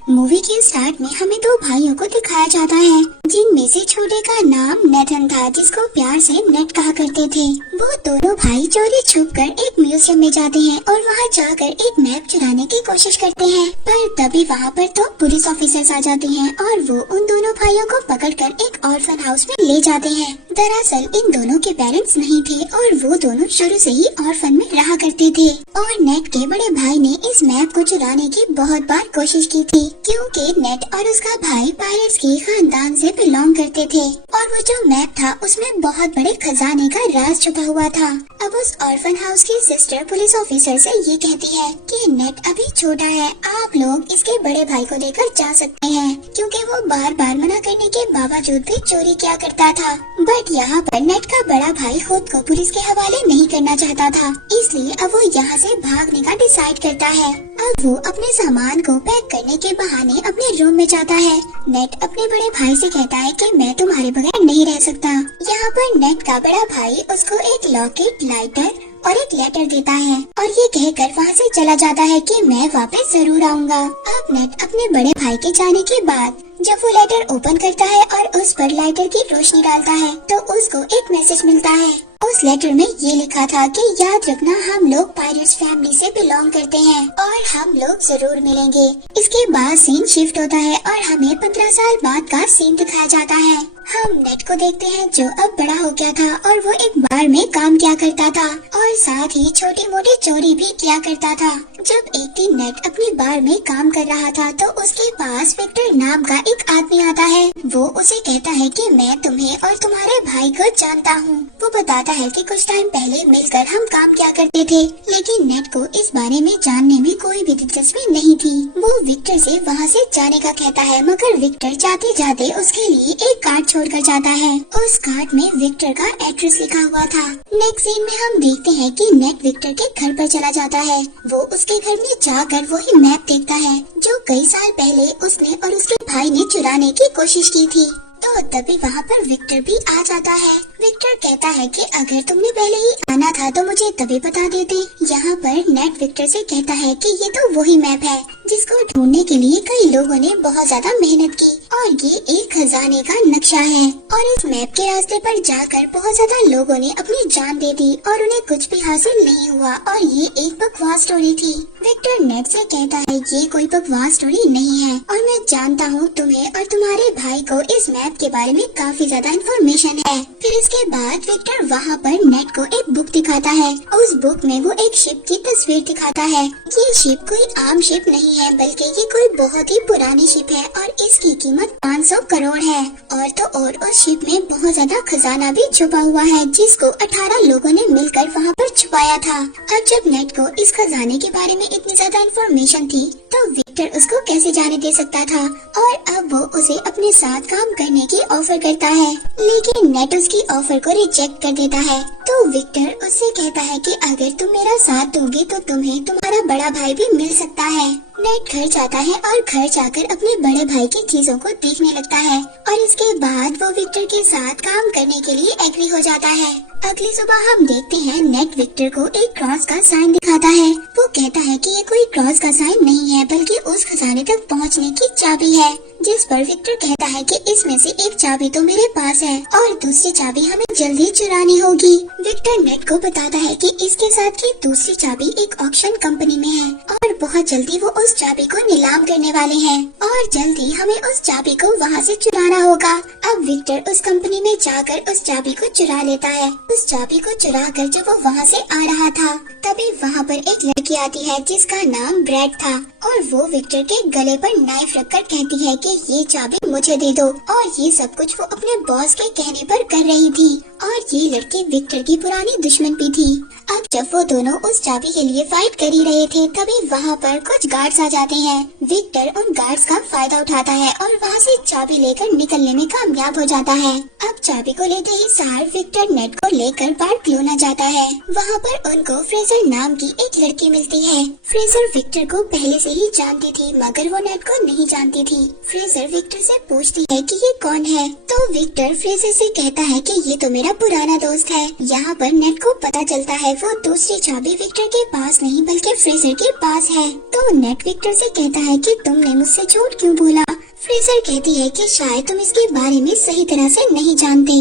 Movie के start में हमें दो भाइयों को दिखाया जाता है, जिनमें से छोटे का नाम नेथन था, जिसको प्यार से नेट कहा करते थे। वो दोनों भाई चोरी छुपकर एक म्यूजियम में जाते हैं और वहाँ जाकर एक मैप चुराने की कोशिश करते हैं, पर तभी वहाँ पर तो पुलिस ऑफिसर्स आ जाते हैं और वो उन दोनों भाइयों को पकड़कर एक ऑर्फन हाउस में ले जाते हैं। दरअसल इन दोनों के पेरेंट्स नहीं थे और वो दोनों शुरू से ही ऑर्फन में रहा करते थे और नेट के बड़े भाई ने इस मैप को चुराने की बहुत बार कोशिश की थी, क्योंकि नेट और उसका भाई पायरेट्स के खानदान से बिलोंग करते थे और वो जो मैप था उसमें बहुत बड़े खजाने का राज छुपा हुआ था। अब उस ऑर्फन हाउस की सिस्टर पुलिस ऑफिसर से ये कहती है कि नेट अभी छोटा है, आप लोग इसके बड़े भाई को लेकर जा सकते हैं, क्योंकि वो बार बार मना करने के बावजूद भी चोरी किया करता था। बट यहाँ पर नेट का बड़ा भाई खुद को पुलिस के हवाले नहीं करना चाहता था, इसलिए अब वो यहाँ से भागने का डिसाइड करता है। अब वो अपने सामान को पैक करने के बहाने अपने रूम में जाता है। नेट अपने बड़े भाई से कहता है कि मैं तुम्हारे बगैर नहीं रह सकता। यहाँ पर नेट का बड़ा भाई उसको एक लॉकेट, लाइटर और एक लेटर देता है और ये कहकर वहाँ से चला जाता है कि मैं वापस जरूर आऊँगा। अब नेट अपने बड़े भाई के जाने के बाद जब वो लेटर ओपन करता है और उस पर लाइटर की रोशनी डालता है तो उसको एक मैसेज मिलता है। उस लेटर में ये लिखा था कि याद रखना, हम लोग पायरेट्स फैमिली से बिलोंग करते हैं और हम लोग जरूर मिलेंगे। इसके बाद सीन शिफ्ट होता है और हमें 15 साल बाद का सीन दिखाया जाता है। हम नेट को देखते हैं जो अब बड़ा हो गया था और वो एक बार में काम किया करता था और साथ ही छोटी मोटी चोरी भी किया करता था। जब एक दिन नेट अपनी बार में काम कर रहा था तो उसके पास विक्टर नाम का एक आदमी आता है। वो उसे कहता है कि मैं तुम्हें और तुम्हारे भाई को जानता हूँ। वो बताता है कि कुछ टाइम पहले मिलकर हम काम किया करते थे, लेकिन नेट को इस बारे में जानने में कोई भी दिलचस्पी नहीं थी। वो विक्टर से वहाँ से जाने का कहता है, मगर विक्टर जाते जाते उसके लिए एक कार्ड छोड़कर जाता है। उस कार्ड में विक्टर का एड्रेस लिखा हुआ था। नेक्स्ट सीन में हम देखते हैं कि नेट विक्टर के घर पर चला जाता है। वो उसके घर में जाकर वही मैप देखता है जो कई साल पहले उसने और उसके भाई ने चुराने की कोशिश की थी। तो तभी वहाँ पर विक्टर भी आ जाता है। विक्टर कहता है कि अगर तुमने पहले ही आना था तो मुझे तभी बता देते। यहाँ पर नेट विक्टर से कहता है कि ये तो वही मैप है जिसको ढूंढने के लिए कई लोगों ने बहुत ज्यादा मेहनत की और ये एक खजाने का नक्शा है और इस मैप के रास्ते पर जाकर बहुत ज्यादा लोगों ने अपनी जान दे दी और उन्हें कुछ भी हासिल नहीं हुआ और ये एक बकवास स्टोरी थी। विक्टर नेट से कहता है ये कोई बकवास स्टोरी नहीं है और मैं जानता हूँ तुम्हें और तुम्हारे भाई को इस मैप के बारे में काफी ज्यादा इन्फॉर्मेशन है। फिर इसके बाद विक्टर वहाँ पर नेट को एक बुक दिखाता है। उस बुक में वो एक शिप की तस्वीर दिखाता है। ये शिप कोई आम शिप नहीं है, बल्कि ये कोई बहुत ही पुरानी शिप है और इसकी कीमत 500 करोड़ है। और तो और उस शिप में बहुत ज्यादा खजाना भी छुपा हुआ है, जिसको 18 लोगों ने मिलकर वहाँ पर छुपाया था। अब जब नेट को इस खजाने के बारे में इतनी ज्यादा इन्फॉर्मेशन थी तो विक्टर उसको कैसे जाने दे सकता था और अब वो उसे अपने साथ काम करने की ऑफर करता है, लेकिन नेट उसकी ऑफर को रिजेक्ट कर देता है। तो विक्टर उससे कहता है कि अगर तुम मेरा साथ दोगे तो तुम्हें तुम्हारा बड़ा भाई भी मिल सकता है। नेट घर जाता है और घर जाकर अपने बड़े भाई की चीजों को देखने लगता है और इसके बाद वो विक्टर के साथ काम करने के लिए एग्री हो जाता है। अगली सुबह हम देखते हैं नेट विक्टर को एक क्रॉस का साइन दिखाता है। वो कहता है कि ये कोई क्रॉस का साइन नहीं है, बल्कि उस खजाने तक पहुंचने की चाबी है। जिस पर विक्टर कहता है कि इसमें से एक चाबी तो मेरे पास है और दूसरी चाबी हमें जल्दी चुरानी होगी। विक्टर नेट को बताता है कि इसके साथ की दूसरी चाबी एक ऑक्शन कंपनी में है और बहुत जल्दी वो उस चाबी को नीलाम करने वाले हैं और जल्दी हमें उस चाबी को वहाँ से चुराना होगा। अब विक्टर उस कंपनी में जाकर उस चाबी को चुरा लेता है। उस चाबी को चुरा कर जब वो वहाँ से आ रहा था तभी वहाँ पर एक लड़की आती है जिसका नाम ब्रैड था और वो विक्टर के गले पर नाइफ रखकर कहती है कि ये चाबी मुझे दे दो और ये सब कुछ वो अपने बॉस के कहने पर कर रही थी और ये लड़की विक्टर की पुरानी दुश्मन भी थी। अब जब वो दोनों उस चाबी के लिए फाइट कर ही रहे थे तभी वहाँ पर कुछ गार्ड्स आ जाते हैं। विक्टर उन गार्ड्स का फायदा उठाता है और वहाँ से चाबी लेकर निकलने में कामयाब हो जाता है। अब चाबी को लेते ही सार विक्टर नेट को लेकर बार्सिलोना जाता है। वहाँ पर उनको फ्रेजर नाम की एक लड़की मिलती है। फ्रेजर विक्टर को पहले से से ही जानती थी, मगर वो नेट को नहीं जानती थी। फ्रेजर विक्टर से पूछती है कि ये कौन है, तो विक्टर फ्रेजर से कहता है कि ये तो मेरा पुराना दोस्त है। यहाँ पर नेट को पता चलता है वो दूसरी चाबी विक्टर के पास नहीं बल्कि फ्रेजर के पास है। तो नेट विक्टर से कहता है कि तुमने मुझसे झूठ क्यों बोला। फ्रेजर कहती है कि शायद तुम इसके बारे में सही तरह से नहीं जानते।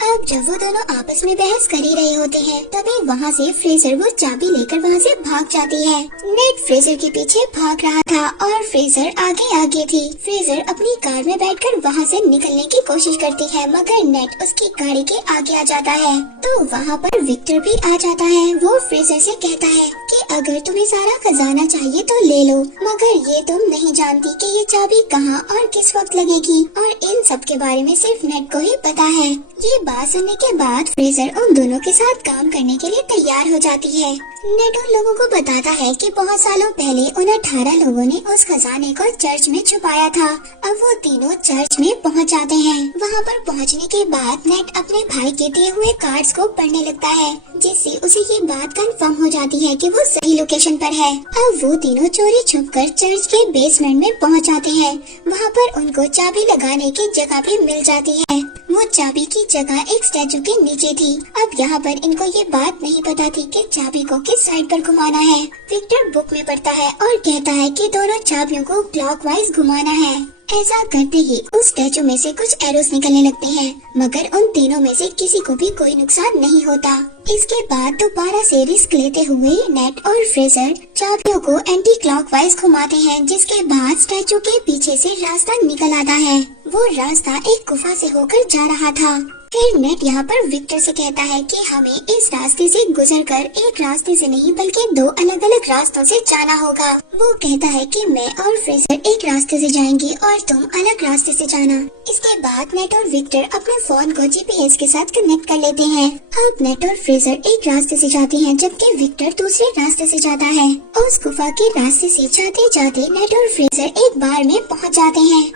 अब जब वो दोनों आपस में बहस कर ही रहे होते हैं, तभी वहाँ से फ्रेजर वो चाबी लेकर वहाँ से भाग जाती है। नेट फ्रेजर के पीछे भाग रहा था और फ्रेजर आगे आगे थी। फ्रेजर अपनी कार में बैठकर वहाँ से निकलने की कोशिश करती है, मगर नेट उसकी गाड़ी के आगे आ जाता है। तो वहाँ पर विक्टर भी आ जाता है। वो फ्रेजर से कहता है कि अगर तुम्हें सारा खजाना चाहिए तो ले लो, मगर ये तुम नहीं जानती कि ये चाबी कहाँ और किस वक्त लगेगी, और इन सब के बारे में सिर्फ नेट को ही पता है। ये बात सुनने के बाद फ्रेजर उन दोनों के साथ काम करने के लिए तैयार हो जाती है। नेट उन लोगों को बताता है कि बहुत सालों पहले उन 18 लोगों ने उस खजाने को चर्च में छुपाया था। अब वो तीनों चर्च में पहुंच जाते हैं। वहां पर पहुंचने के बाद नेट अपने भाई के दिए हुए कार्ड्स को पढ़ने लगता है, जिससे उसे ये बात कंफर्म हो जाती है कि वो सही लोकेशन पर है। अब वो तीनों चोरी छुपकर चर्च के बेसमेंट में पहुंच जाते हैं। वहां पर उनको चाबी लगाने की जगह भी मिल जाती है। वो चाबी की जगह एक स्टैचू के नीचे थी। अब यहाँ पर इनको ये बात नहीं पता थी कि चाबी को किस साइड पर घुमाना है। विक्टर बुक में पढ़ता है और कहता है कि दोनों चाबियों को क्लॉकवाइज घुमाना है। ऐसा करते ही उस स्टैचू में से कुछ एरोस निकलने लगते हैं, मगर उन तीनों में से किसी को भी कोई नुकसान नहीं होता। इसके बाद दोबारा से रिस्क लेते हुए नेट और फ्रेजर चाबियों को एंटी क्लॉकवाइज घुमाते हैं, जिसके बाद स्टैचू के पीछे से रास्ता निकल आता है। वो रास्ता एक गुफा से होकर जा रहा था। फिर नेट यहाँ पर विक्टर से कहता है कि हमें इस रास्ते से गुजरकर एक रास्ते से नहीं बल्कि 2 अलग अलग रास्तों से जाना होगा। वो कहता है कि मैं और फ्रेजर एक रास्ते से जाएंगे और तुम अलग रास्ते से जाना। इसके बाद नेट और विक्टर अपने फोन को जीपीएस के साथ कनेक्ट कर लेते हैं। अब नेट और फ्रेजर एक रास्ते से जाते हैं, जबकि विक्टर दूसरे रास्ते से जाता है। उस गुफा के रास्ते से जाते जाते नेट और फ्रेजर एक बार में पहुँच जाते हैं।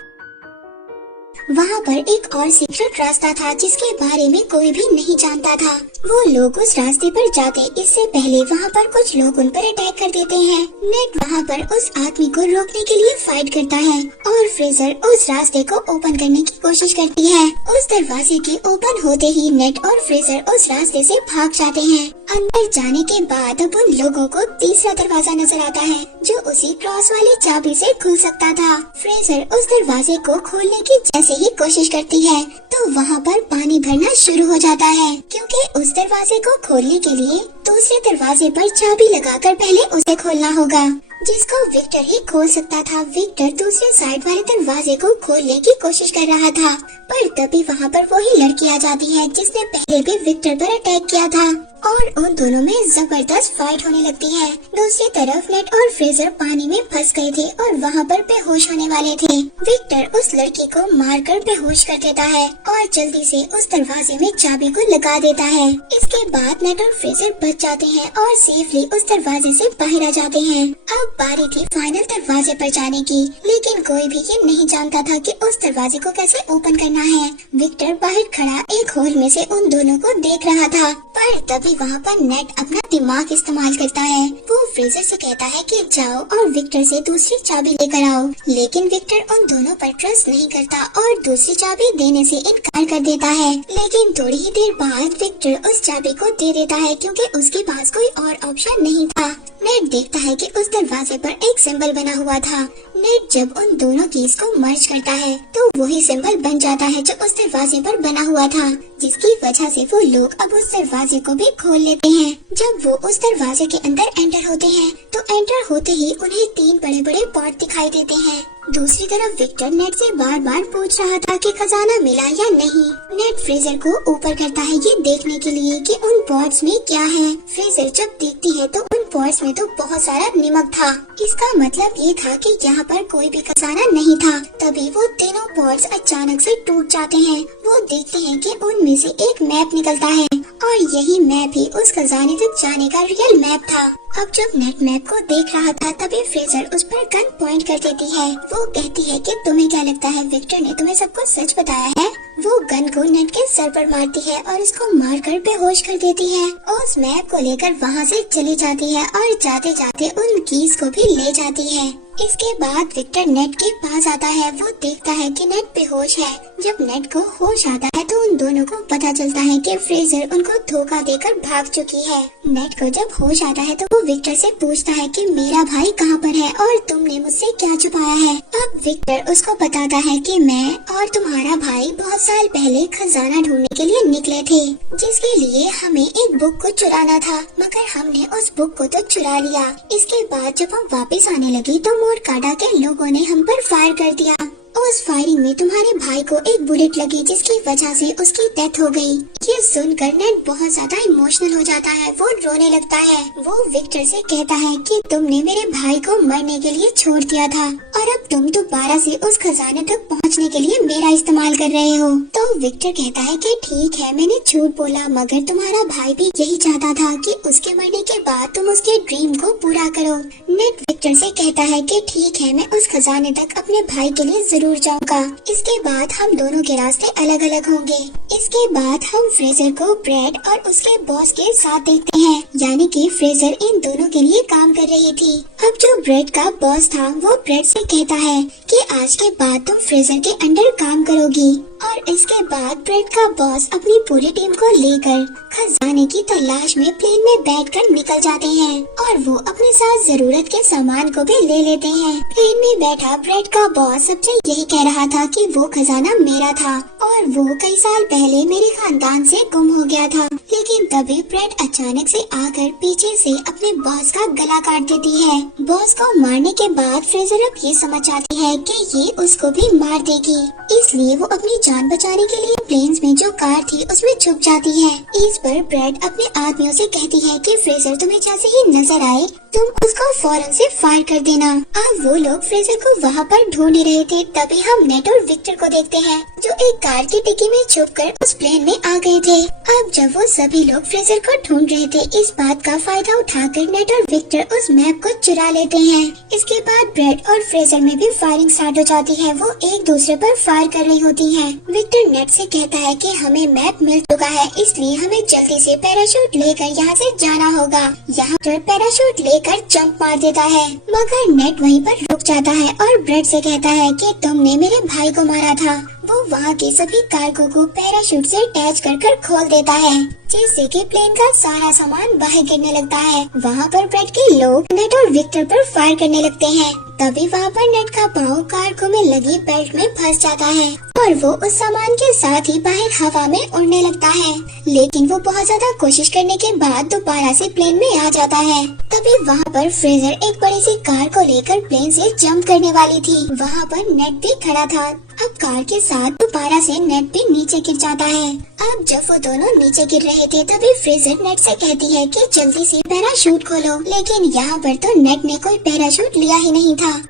वहाँ पर एक और सीक्रेट रास्ता था जिसके बारे में कोई भी नहीं जानता था। वो लोग उस रास्ते पर जाते इससे पहले वहाँ पर कुछ लोग उन पर अटैक कर देते हैं। नेट वहाँ पर उस आदमी को रोकने के लिए फाइट करता है और फ्रेजर उस रास्ते को ओपन करने की कोशिश करती है। उस दरवाजे के ओपन होते ही नेट और फ्रेजर उस रास्ते से भाग जाते हैं। अंदर जाने के बाद अब उन लोगों को तीसरा दरवाजा नजर आता है, जो उसी क्रॉस वाली चाबी से खुल सकता था। फ्रेजर उस दरवाजे को खोलने की जैसे ही कोशिश करती है तो वहाँ पर पानी भरना शुरू हो जाता है, क्योंकि उस दरवाजे को खोलने के लिए दूसरे दरवाजे पर चाबी लगाकर पहले उसे खोलना होगा, जिसको विक्टर ही खोल सकता था। विक्टर दूसरे साइड वाले दरवाजे को खोलने की कोशिश कर रहा था, पर तभी वहाँ पर वही लड़की आ जाती है जिसने पहले भी विक्टर पर अटैक किया था और उन दोनों में जबरदस्त फाइट होने लगती है। दूसरी तरफ नेट और फ्रेजर पानी में फंस गए थे और वहाँ पर बेहोश होने वाले थे। विक्टर उस लड़की को मारकर बेहोश कर देता है और जल्दी से उस दरवाजे में चाबी को लगा देता है। इसके बाद नेट और फ्रेजर बच जाते हैं और सेफली उस दरवाजे से बाहर आ जाते हैं। अब बारी थी फाइनल दरवाजे पर जाने की, लेकिन कोई भी ये नहीं जानता था कि उस दरवाजे को कैसे ओपन करना है। विक्टर बाहर खड़ा एक होल में से उन दोनों को देख रहा था, पर तभी वहाँ पर नेट अपना दिमाग इस्तेमाल करता है। वो फ्रेजर से कहता है कि जाओ और विक्टर से दूसरी चाबी लेकर आओ, लेकिन विक्टर उन दोनों पर ट्रस्ट नहीं करता और दूसरी चाबी देने से इनकार कर देता है। लेकिन थोड़ी ही देर बाद विक्टर उस चाबी को दे देता है, क्योंकि उसके पास कोई और ऑप्शन नहीं था। नेट देखता है कि उस दरवाजे पर एक सिंबल बना हुआ था। नेट जब उन दोनों कीज को मर्ज करता है तो वही सिंबल बन जाता है जो उस दरवाजे पर बना हुआ था, जिसकी वजह से वो लोग अब उस दरवाजे को भी खोल लेते हैं। जब वो उस दरवाजे के अंदर एंटर होते हैं तो एंटर होते ही उन्हें 3 बड़े बड़े पॉट दिखाई देते हैं। दूसरी तरफ विक्टर नेट से बार बार पूछ रहा था कि खजाना मिला या नहीं। नेट फ्रेजर को ऊपर करता है ये देखने के लिए कि उन पॉट्स में क्या है। फ्रेजर जब देखती है तो उन पॉट्स में तो बहुत सारा नमक था। इसका मतलब ये था कि यहाँ पर कोई भी खजाना नहीं था। तभी वो तीनों पॉट्स अचानक से टूट जाते हैं। वो देखते हैं कि उनमें में से एक मैप निकलता है और यही मैप ही उस खजाने तक जाने का रियल मैप था। अब जब नेट मैप को देख रहा था तभी फ्रेजर उस पर गन पॉइंट कर देती है। वो कहती है कि तुम्हें क्या लगता है विक्टर ने तुम्हें सब कुछ सच बताया है? वो गन को नेट के सर पर मारती है और उसको मारकर बेहोश कर देती है। उस मैप को लेकर वहाँ से चली जाती है और जाते जाते उन कीज को भी ले जाती है। इसके बाद विक्टर नेट के पास आता है। वो देखता है कि नेट बेहोश है। जब नेट को होश आता है तो उन दोनों को पता चलता है कि फ्रेजर उनको धोखा देकर भाग चुकी है। नेट को जब होश आता है तो वो विक्टर से पूछता है कि मेरा भाई कहाँ पर है और तुमने मुझसे क्या छुपाया है? अब विक्टर उसको बताता है कि मैं और तुम्हारा भाई बहुत साल पहले खजाना ढूंढने के लिए निकले थे, जिसके लिए हमें एक बुक को चुराना था, मगर हमने उस बुक को तो चुरा लिया। इसके बाद जब हम वापस आने लगे तो मोरकाडा के लोगों ने हम पर फायर कर दिया। उस फायरिंग में तुम्हारे भाई को एक बुलेट लगी जिसकी वजह से उसकी डेथ हो गई। ये सुनकर नेट बहुत ज्यादा इमोशनल हो जाता है। वो रोने लगता है। वो विक्टर से कहता है कि तुमने मेरे भाई को मरने के लिए छोड़ दिया था और अब तुम दोबारा से उस खजाने तक पहुंचने के लिए मेरा इस्तेमाल कर रहे हो। तो विक्टर कहता है कि ठीक है, मैंने झूठ बोला, मगर तुम्हारा भाई भी यही चाहता था कि उसके मरने के बाद तुम उसके ड्रीम को पूरा करो। नेट विक्टर से कहता है कि ठीक है, मैं उस खजाने तक अपने भाई के लिए जरूर जाऊंगा। इसके बाद हम दोनों के रास्ते अलग अलग होंगे। इसके बाद हम फ्रेजर को ब्रेड और उसके बॉस के साथ देखते हैं, यानी कि फ्रेजर इन दोनों के लिए काम कर रही थी। अब जो ब्रेड का बॉस था वो ब्रेड से कहता है कि आज के बाद तुम फ्रेजर के अंडर काम करोगी। और इसके बाद ब्रेड का बॉस अपनी पूरी टीम को लेकर खजाने की तलाश में प्लेन में बैठकर निकल जाते हैं और वो अपने साथ जरूरत के सामान को भी ले लेते हैं। प्लेन में बैठा ब्रेड का बॉस सबसे यही कह रहा था कि वो खजाना मेरा था और वो कई साल पहले मेरे खानदान से गुम हो गया था। लेकिन तभी ब्रेड अचानक से आकर पीछे से अपने बॉस का गला काट देती है। बॉस को मारने के बाद फ्रेजर अब ये समझ जाती है कि ये उसको भी मार देगी, इसलिए वो अपनी जान बचाने के लिए प्लेन्स में जो कार थी उसमें छुप जाती है। इस पर ब्रेड अपने आदमियों से कहती है कि फ्रेजर तुम्हें जैसे ही नजर आए तुम उसको फौरन से फायर कर देना। अब वो लोग फ्रेजर को वहाँ पर ढूंढ ही रहे थे, तभी हम नेट और विक्टर को देखते हैं जो एक कार की डिक्की में छुपकर उस प्लेन में आ गए थे। अब जब वो सभी लोग फ्रेजर को ढूंढ रहे थे, इस बात का फायदा उठाकर नेट और विक्टर उस मैप को चुरा लेते हैं। इसके बाद ब्रेड और फ्रेजर में भी फायरिंग स्टार्ट हो जाती है। वो एक दूसरे पर फायर कर रही होती हैं। विक्टर नेट से कहता है कि हमें मैप मिल चुका है, इसलिए हमें जल्दी से पैराशूट लेकर यहाँ से जाना होगा। यहाँ पर पैराशूट लेकर जंप मार देता है, मगर नेट वहीं पर रुक जाता है और ब्रेड से कहता है कि तुमने मेरे भाई को मारा था। वो वहाँ के सभी कार्गो को पैराशूट से अटैच कर खोल देता है, जिससे कि प्लेन का सारा सामान बाहर गिरने लगता है। वहाँ पर ब्रेड के लोग नेट और विक्टर पर फायर करने लगते हैं। तभी वहाँ पर नेट का पाँव कार्गो में लगी बेल्ट में फंस जाता है और वो उस सामान के साथ ही बाहर हवा में उड़ने लगता है। लेकिन वो बहुत ज्यादा कोशिश करने के बाद दोबारा से प्लेन में आ जाता है। तभी वहाँ पर फ्रेजर एक बड़ी सी कार को लेकर प्लेन से जंप करने वाली थी। वहाँ पर नेट भी खड़ा था। अब कार के साथ दोबारा से नेट भी नीचे गिर जाता है। अब जब वो दोनों नीचे गिर रहे थे तभी फ्रेजर नेट से कहती है कि जल्दी से पैराशूट खोलो, लेकिन यहाँ पर तो नेट ने कोई पैराशूट लिया ही नहीं था।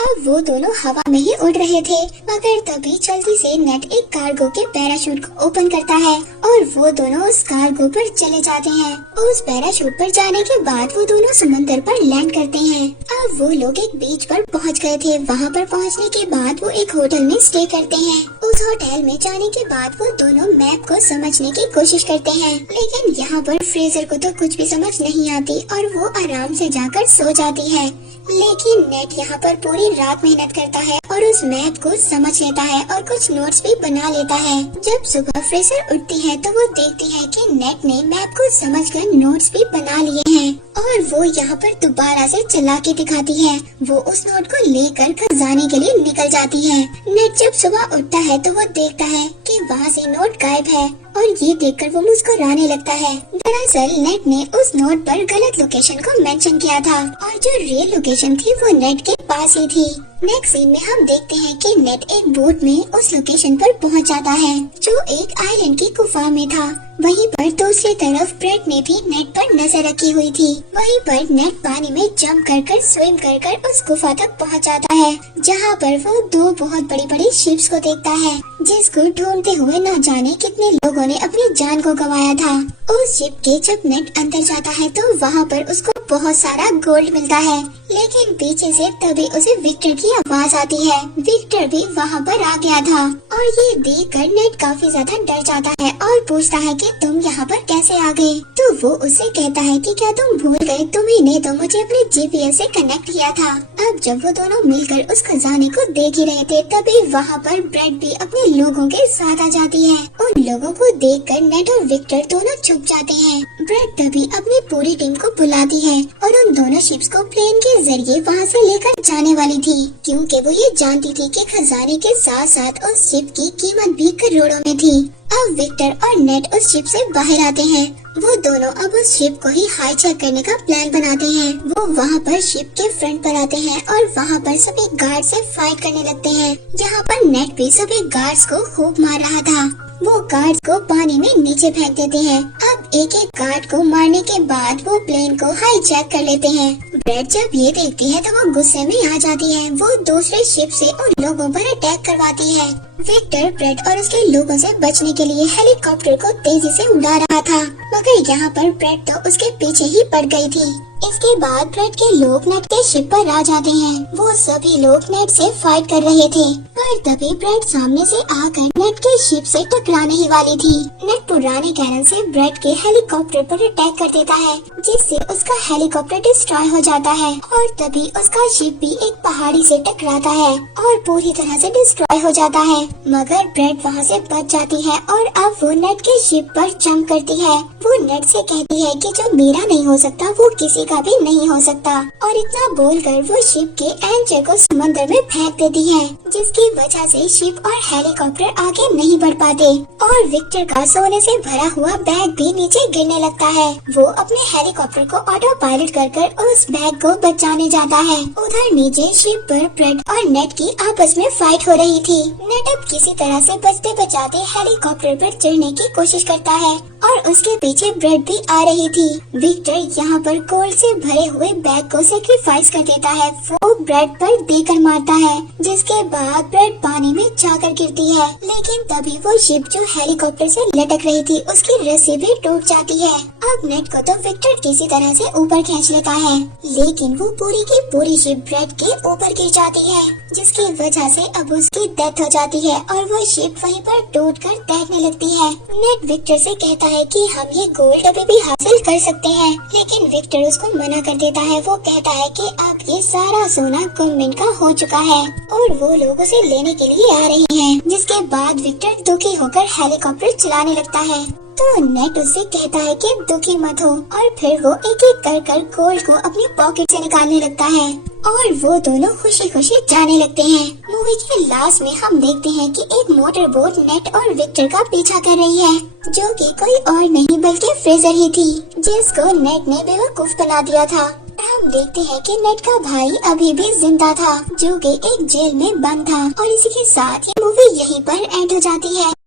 अब वो दोनों हवा में ही उड़ रहे थे, मगर तभी जल्दी से नेट एक कार्गो के पैराशूट को ओपन करता है और वो दोनों उस कार्गो पर चले जाते हैं। उस पैराशूट पर जाने के बाद वो दोनों समंदर पर लैंड करते हैं। अब वो लोग एक बीच पर पहुंच गए थे। वहां पर पहुंचने के बाद वो एक होटल में स्टे करते हैं। उस होटल में जाने के बाद वो दोनों मैप को समझने की कोशिश करते हैं, लेकिन यहाँ पर फ्रेजर को तो कुछ भी समझ नहीं आती और वो आराम से जाकर सो जाती है। लेकिन नेट यहाँ पर पूरी रात मेहनत करता है और उस मैप को समझ लेता है और कुछ नोट्स भी बना लेता है। जब सुबह फ्रेजर उठती है तो वो देखती है कि नेट ने मैप को समझकर नोट्स भी बना लिए हैं और वो यहाँ पर दोबारा से चला के दिखाती है। वो उस नोट को लेकर खजाने के लिए निकल जाती है। नेट जब सुबह उठता है तो वो देखता है कि वहाँ से नोट गायब है और ये देखकर वो मुस्कुराने लगता है। दरअसल नेट ने उस नोट पर गलत लोकेशन को मेंशन किया था और जो रियल लोकेशन थी वो नेट के पास ही थी। नेक्स्ट सीन में हम देखते हैं कि नेट एक बोट में उस लोकेशन पर पहुंच जाता है जो एक आइलैंड की गुफा में था। वहीं पर दूसरी तरफ ब्रेड ने भी नेट पर नजर रखी हुई थी। वहीं पर नेट पानी में जंप कर स्विम कर उस गुफा तक पहुंच जाता है, जहां पर वो दो बहुत बड़ी बड़ी शिप्स को देखता है, जिसको ढूंढते हुए न जाने कितने लोगों ने अपनी जान को गंवाया था। उस शिप के जब नेट अंदर जाता है तो वहाँ पर उसको बहुत सारा गोल्ड मिलता है, लेकिन पीछे से तभी उसे विक्टर की आवाज आती है। विक्टर भी वहाँ पर आ गया था और ये देखकर नेट काफी ज्यादा डर जाता है और पूछता है कि तुम यहाँ पर कैसे आ गए। तो वो उससे कहता है कि क्या तुम भूल गए, तुम्ही तो मुझे अपने जीपीएस से कनेक्ट किया था। अब जब वो दोनों मिलकर उस खजाने को देख ही रहे थे, तभी वहाँ पर ब्रेड भी अपने लोगों के साथ आ जाती है। उन लोगों को देखकर नेट और विक्टर दोनों छुप जाते हैं। ब्रेड तभी अपनी पूरी टीम को बुलाती है और उन दोनों शिप्स को प्लेन के जरिए वहाँ से लेकर जाने वाली थी, क्योंकि वो ये जानती थी कि खजाने के साथ साथ उस शिप की कीमत भी करोड़ों में थी। अब विक्टर और नेट उस शिप से बाहर आते हैं। वो दोनों अब उस शिप को ही हाईजैक करने का प्लान बनाते हैं। वो वहाँ पर शिप के फ्रंट पर आते हैं और वहाँ पर सभी गार्ड से फाइट करने लगते हैं, जहाँ पर नेट भी सभी गार्ड्स को खूब मार रहा था। वो गार्ड्स को पानी में नीचे फेंक देते हैं। अब एक एक गार्ड को मारने के बाद वो प्लेन को हाईजैक कर लेते हैं। ब्रेड जब ये देखती है तो वो गुस्से में आ जाती है। वो दूसरे शिप से उन लोगों पर अटैक करवाती है। विक्टर ब्रेड और उसके लोगों से बचने के लिए हेलीकॉप्टर को तेजी से उड़ा रहा था, मगर यहाँ पर ब्रेड तो उसके पीछे ही पड़ गई थी। इसके बाद ब्रेड के लोग नेट के शिप पर आ जाते हैं। वो सभी लोग नेट से फाइट कर रहे थे, पर तभी ब्रेड सामने से आकर नेट के शिप से टकराने ही वाली थी। नेट पुराने कैनन से ब्रेड के हेलीकॉप्टर पर अटैक कर देता है, जिससे उसका हेलीकॉप्टर डिस्ट्रॉय हो जाता है और तभी उसका शिप भी एक पहाड़ी से टकराता है और पूरी तरह से डिस्ट्रॉय हो जाता है। मगर ब्रेड वहाँ से बच जाती है और अब वो नेट के शिप पर जंप करती है। वो नेट से कहती है कि जो मेरा नहीं हो सकता वो किसी का भी नहीं हो सकता, और इतना बोलकर वो शिप के एंकर को समंदर में फेंक देती है, जिसकी वजह से शिप और हेलीकॉप्टर आगे नहीं बढ़ पाते और विक्टर का सोने से भरा हुआ बैग भी नीचे गिरने लगता है। वो अपने हेलीकॉप्टर को ऑटो पायलट कर उस बैग को बचाने जाता है। उधर नीचे शिप पर ब्रेड और नेट की आपस में फाइट हो रही थी। नेट अब किसी तरह से बचते बचाते हेलीकॉप्टर पर चढ़ने की कोशिश करता है और उसके पीछे ब्रेड भी आ रही थी। विक्टर यहाँ पर गोल्ड से भरे हुए बैग को सेक्रीफाइस कर देता है। वो ब्रेड पर देकर मारता है, जिसके बाद ब्रेड पानी में जाकर गिरती है। लेकिन तभी वो शिप जो हेलीकॉप्टर से लटक रही थी उसकी रस्सी भी टूट जाती है। अब नेट को तो विक्टर किसी तरह से ऊपर खींच लेता है, लेकिन वो पूरी की पूरी शिप ब्रेड के ऊपर गिर जाती है, जिसकी वजह से अब उसकी डेथ हो जाती है और वो शिप वहीं पर टूटकर तैरने लगती है। नेट विक्टर से कहता है कि हम ये गोल्ड अभी भी हासिल कर सकते हैं, लेकिन विक्टर उसको मना कर देता है। वो कहता है कि अब ये सारा सोना गवर्नमेंट का हो चुका है और वो लोग उसे लेने के लिए आ रहे हैं। जिसके बाद विक्टर दुखी होकर हेलीकॉप्टर चलाने लगता है। तो नेट उससे कहता है कि दुखी मत हो, और फिर वो एक एक कर गोल्ड को अपनी पॉकेट से निकालने लगता है और वो दोनों खुशी खुशी जाने लगते हैं। मूवी के लास्ट में हम देखते हैं कि एक मोटर बोट नेट और विक्टर का पीछा कर रही है, जो कि कोई और नहीं बल्कि फ्रेजर ही थी, जिसको नेट ने बेवकूफ बना दिया था। हम देखते हैं कि नेट का भाई अभी भी जिंदा था, जो कि एक जेल में बंद था। और इसी के साथ ये मूवी यहीं पर एंड हो जाती है।